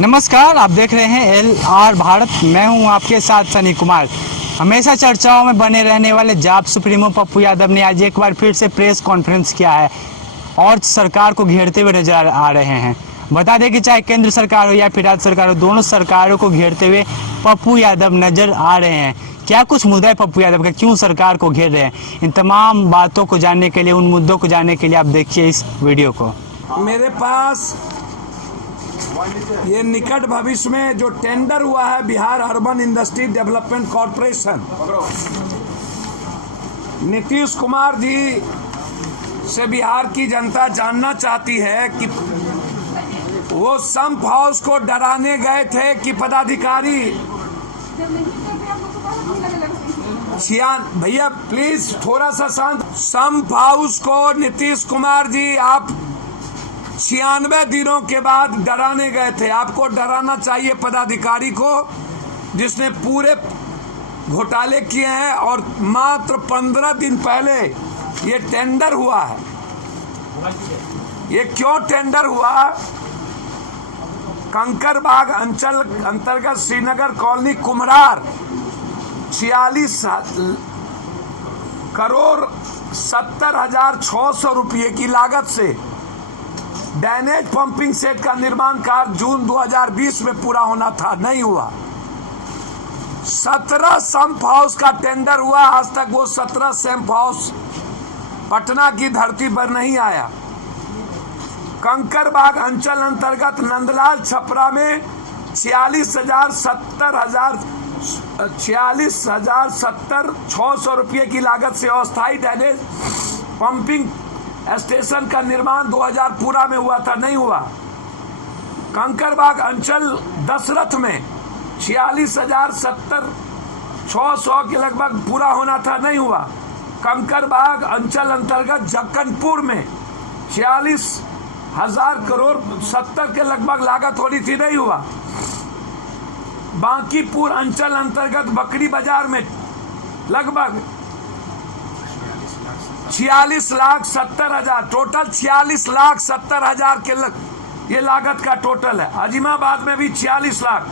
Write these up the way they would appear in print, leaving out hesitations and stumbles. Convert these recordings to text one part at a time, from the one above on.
नमस्कार, आप देख रहे हैं LR भारत। मैं हूं आपके साथ सनी कुमार। हमेशा चर्चाओं में बने रहने वाले जाप सुप्रीमो पप्पू यादव ने आज एक बार फिर से प्रेस कॉन्फ्रेंस किया है और सरकार को घेरते हुए नजर आ रहे हैं। बता दें कि चाहे केंद्र सरकार हो या फिर राज्य सरकार हो, दोनों सरकारों को घेरते हुए पप्पू यादव नजर आ रहे हैं। क्या कुछ मुद्दा है पप्पू यादव का, क्यों सरकार को घेर रहे हैं? इन तमाम बातों को जानने के लिए, उन मुद्दों को जानने के लिए आप देखिए इस वीडियो को। मेरे पास ये निकट भविष्य में जो टेंडर हुआ है Bihar urban industry development corporation, Nitish Kumar ji से बिहार की जनता जानना चाहती है कि वो संप हाउस को डराने गए थे कि पदाधिकारी भैया प्लीज थोड़ा सा शांत। संप हाउस को नीतीश कुमार जी आप 96 दिनों के बाद डराने गए थे। आपको डराना चाहिए पदाधिकारी को जिसने पूरे घोटाले किए हैं और मात्र 15 दिन पहले ये टेंडर हुआ है। ये क्यों टेंडर हुआ? कंकरबाग अंचल अंतर्गत श्रीनगर कॉलोनी कुम्हरार 46 करोड़ 70,600 रुपये की लागत से ड्रेनेज पंपिंग सेट का निर्माण कार्य जून 2020 में पूरा होना था, नहीं हुआ। 17 संप हाउस का टेंडर हुआ, आज तक वो 17 संप हाउस पटना की धरती पर नहीं आया। कंकरबाग अंचल अंतर्गत नंदलाल छपरा में 46,70,600 रुपये की लागत से अस्थायी ड्रेनेज पंपिंग स्टेशन का निर्माण 2000 पूरा में हुआ था, नहीं हुआ। कंकरबाग अंचल दशरथ में 46,70,600 के लगभग पूरा होना था, नहीं हुआ। कंकरबाग अंचल अंतर्गत जक्कनपुर में 46,000 करोड़ 70 के लगभग लागत होनी थी, नहीं हुआ। बांकीपुर अंचल अंतर्गत बकरी बाजार में लगभग 46,70,000, टोटल 46,70,000 के ये लागत का टोटल है। अजीमाबाद में भी 46 लाख,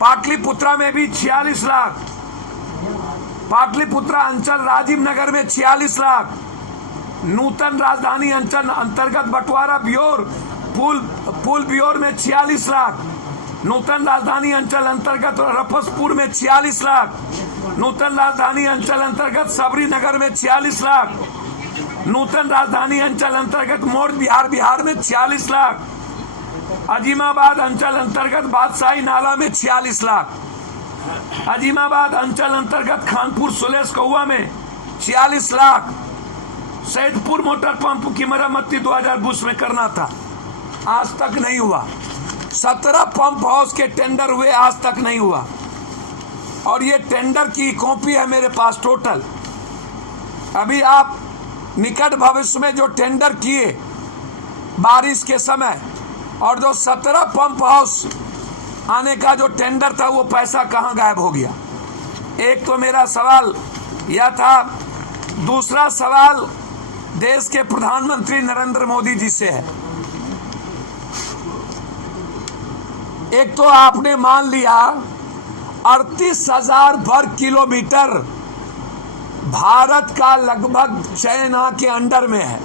पाटलिपुत्रा में भी 46 लाख, पाटलिपुत्रा अंचल राजीव नगर में 46 लाख, नूतन राजधानी अंचल अंतर्गत बटवारा ब्योर पुल ब्योर में 46 लाख, नूतन राजधानी अंचल अंतर्गत रफसपुर में 46 लाख, नूतन राजधानी अंचल अंतर्गत सबरी नगर में 46 लाख, नूतन राजधानी अंचल अंतर्गत मोड़ बिहार में 46 लाख, अजीमाबाद अंचल अंतर्गत बादशाही नाला में 46 लाख, अजीमाबाद अंचल अंतर्गत खानपुर सुलेश कौआ में 46 लाख, सैदपुर मोटर पंप की मरम्मती 2020 में करना था, आज तक नहीं हुआ। 17 पंप हाउस के टेंडर हुए, आज तक नहीं हुआ। और ये टेंडर की कॉपी है मेरे पास टोटल। अभी आप निकट भविष्य में जो टेंडर किए बारिश के समय और जो 17 पंप हाउस आने का जो टेंडर था, वो पैसा कहां गायब हो गया? एक तो मेरा सवाल यह था। दूसरा सवाल देश के प्रधानमंत्री नरेंद्र मोदी जी से है। एक तो आपने मान लिया 38,000 वर्ग किलोमीटर भारत का लगभग चाइना के अंडर में है,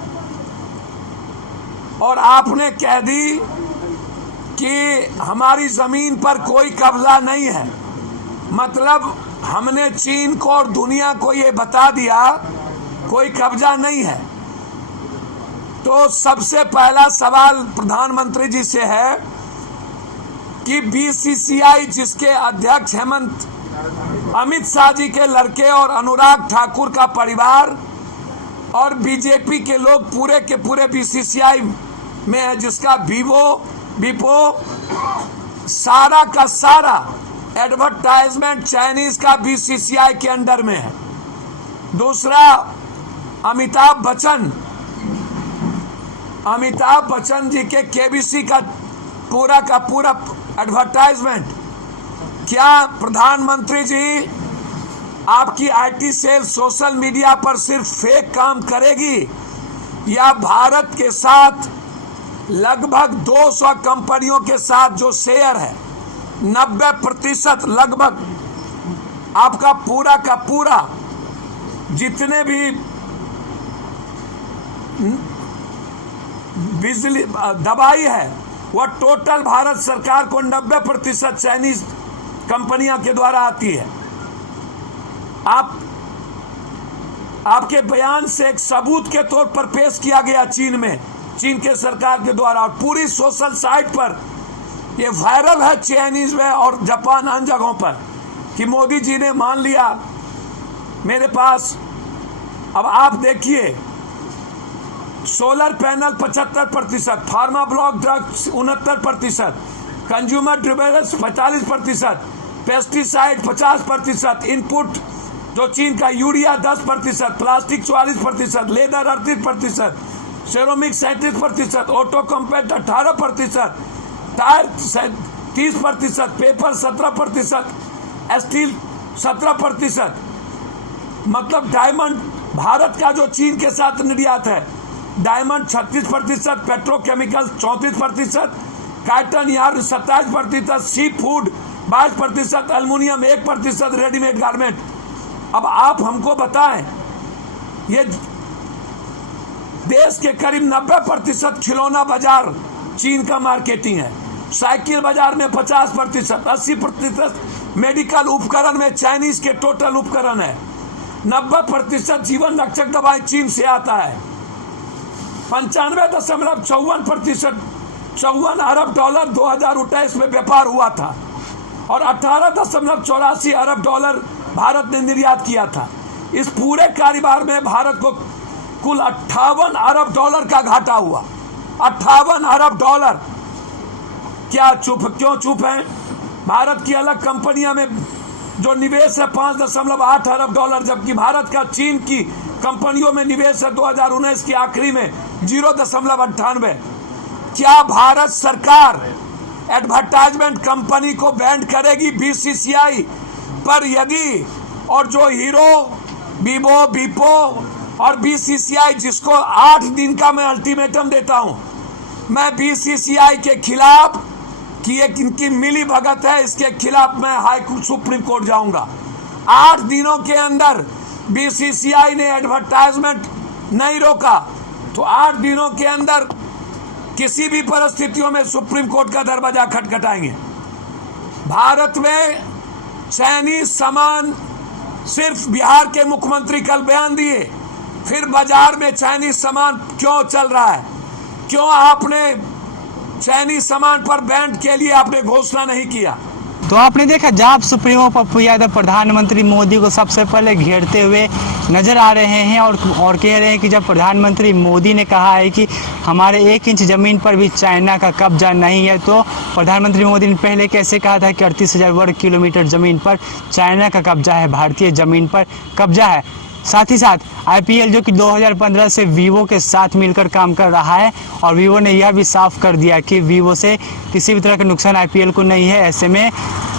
और आपने कह दी कि हमारी जमीन पर कोई कब्जा नहीं है। मतलब हमने चीन को और दुनिया को ये बता दिया कोई कब्जा नहीं है। तो सबसे पहला सवाल प्रधानमंत्री जी से है कि बीसीसीआई जिसके अध्यक्ष हेमंत अमित शाह जी के लड़के और अनुराग ठाकुर का परिवार और बीजेपी के लोग पूरे के पूरे बीसीसीआई में है, जिसका विपो सारा का सारा एडवर्टाइजमेंट चाइनीज का बीसीसीआई के अंडर में है। दूसरा, अमिताभ बच्चन जी के केबीसी का पूरा एडवर्टाइजमेंट। क्या प्रधानमंत्री जी आपकी आईटी सेल सोशल मीडिया पर सिर्फ फेक काम करेगी या भारत के साथ लगभग 200 कंपनियों के साथ जो शेयर है 90% लगभग आपका पूरा का पूरा जितने भी बिजली दवाई है वह टोटल भारत सरकार को 90% चाइनीज कंपनियों के द्वारा आती है। आपके बयान से एक सबूत के तौर पर पेश किया गया चीन के सरकार के द्वारा, और पूरी सोशल साइट पर यह वायरल है चाइनीज में और जापान अन्य जगहों पर कि मोदी जी ने मान लिया मेरे पास। अब आप देखिए, solar panel 75%, pharma block drugs 69%, consumer durables 45%, pesticide 50%, input जो चीन का urea 10%, plastic 44%, leather 38%, सेरोमिक 37%, auto compact 18%, tyre 30%, paper 17%, steel 17%। मतलब डायमंड भारत का जो चीन के साथ निर्यात है, diamond 36%, petrochemical 34%, cotton yarn 27%, sea food 22%, aluminium 1%, readymade garment. अब आप हमको बताएं, ये देश के करीब 90% खिलौना बाजार चीन का मार्केटिंग है, साइकिल बाजार में 50%, 80% मेडिकल उपकरण में चाइनीज के टोटल उपकरण है, 90% जीवन रक्षक दवाई चीन से आता है, 95.54% $54 अरब 2019 में व्यापार हुआ था और 18.84 अरब डॉलर भारत ने निर्यात किया था। इस पूरे कारोबार में भारत को कुल 58 अरब डॉलर का घाटा हुआ। 58 अरब डॉलर। क्या क्यों चुप है? भारत की अलग कंपनियां में जो निवेश है 5.8 अरब डॉलर, जबकि भारत का चीन की कंपनियों में निवेश है 2019 के आखिरी में 0.98। क्या भारत सरकार एडवर्टाइजमेंट कंपनी को बैन करेगी बीसीसीआई पर? यदि और जो हीरो, वीवो, बीपो और बीसीसीआई, जिसको 8 दिन का मैं अल्टीमेटम देता हूं, मैं बीसीसीआई के खिलाफ कि एक इनकी मिली भगत है, इसके खिलाफ मैं सुप्रीम कोर्ट जाऊंगा। 8 दिनों के अंदर बीसीसीआई ने एडवर्टाइजमेंट नहीं रोका तो 8 दिनों के अंदर किसी भी परिस्थितियों में सुप्रीम कोर्ट का दरवाजा खटखटाएंगे। भारत में चाइनीज सामान, सिर्फ बिहार के मुख्यमंत्री कल बयान दिए, फिर बाजार में चाइनीज सामान क्यों चल रहा है? क्यों आपने चाइनीज सामान पर बैन के लिए आपने घोषणा नहीं किया? तो आपने देखा जाप सुप्रीमो पप्पू यादव प्रधानमंत्री मोदी को सबसे पहले घेरते हुए नजर आ रहे हैं और कह रहे हैं कि जब प्रधानमंत्री मोदी ने कहा है कि हमारे 1 इंच ज़मीन पर भी चाइना का कब्जा नहीं है, तो प्रधानमंत्री मोदी ने पहले कैसे कहा था कि 38,000 वर्ग किलोमीटर ज़मीन पर चाइना का कब्जा है, भारतीय ज़मीन पर कब्जा है। साथ ही साथ आईपीएल जो कि 2015 से वीवो के साथ मिलकर काम कर रहा है और वीवो ने यह भी साफ कर दिया कि वीवो से किसी भी तरह का नुकसान आईपीएल को नहीं है। ऐसे में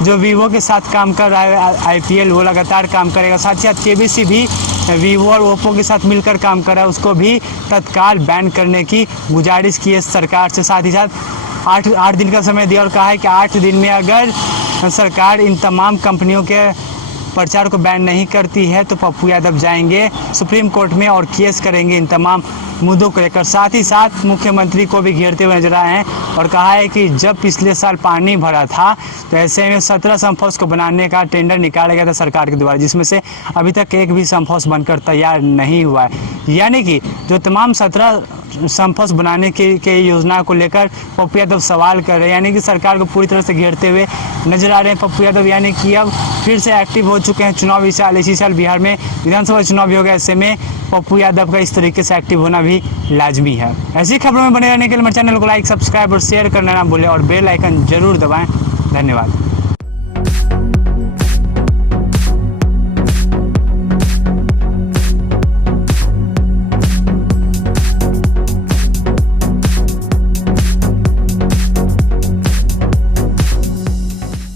जो वीवो के साथ काम कर रहा है आईपीएल, वो लगातार काम करेगा। साथ ही साथ केबीसी भी वीवो और ओप्पो के साथ मिलकर काम कर रहा है, उसको भी तत्काल बैन करने की गुजारिश की है सरकार से। साथ ही साथ 8 दिन का समय दिया और कहा है कि 8 दिन में अगर सरकार इन तमाम कंपनियों के प्रचार को बैन नहीं करती है तो पप्पू यादव जाएंगे सुप्रीम कोर्ट में और केस करेंगे इन तमाम मुद्दों को लेकर। साथ ही साथ मुख्यमंत्री को भी घेरते हुए नजर आए हैं और कहा है कि जब पिछले साल पानी भरा था तो ऐसे में 17 सम्प हाउस को बनाने का टेंडर निकाला गया था सरकार के द्वारा, जिसमें से अभी तक एक भी सम्प हाउस बनकर तैयार नहीं हुआ है। यानी कि जो तमाम 17 सम्प हाउस बनाने के योजना को लेकर पप्पू यादव सवाल कर रहे हैं, यानी कि सरकार को पूरी तरह से घेरते हुए नजर आ रहे हैं पप्पू यादव। यानी कि अब फिर से एक्टिव हो चुके हैं चुनाव। इसी साल बिहार में विधानसभा चुनाव भी हो गया, ऐसे में पप्पू यादव का इस तरीके से एक्टिव होना भी लाजमी है। ऐसी खबरों में बने रहने के लिए मेरे चैनल को लाइक, सब्सक्राइब और शेयर करना ना भूलें और बेल आइकन जरूर दबाएं। धन्यवाद।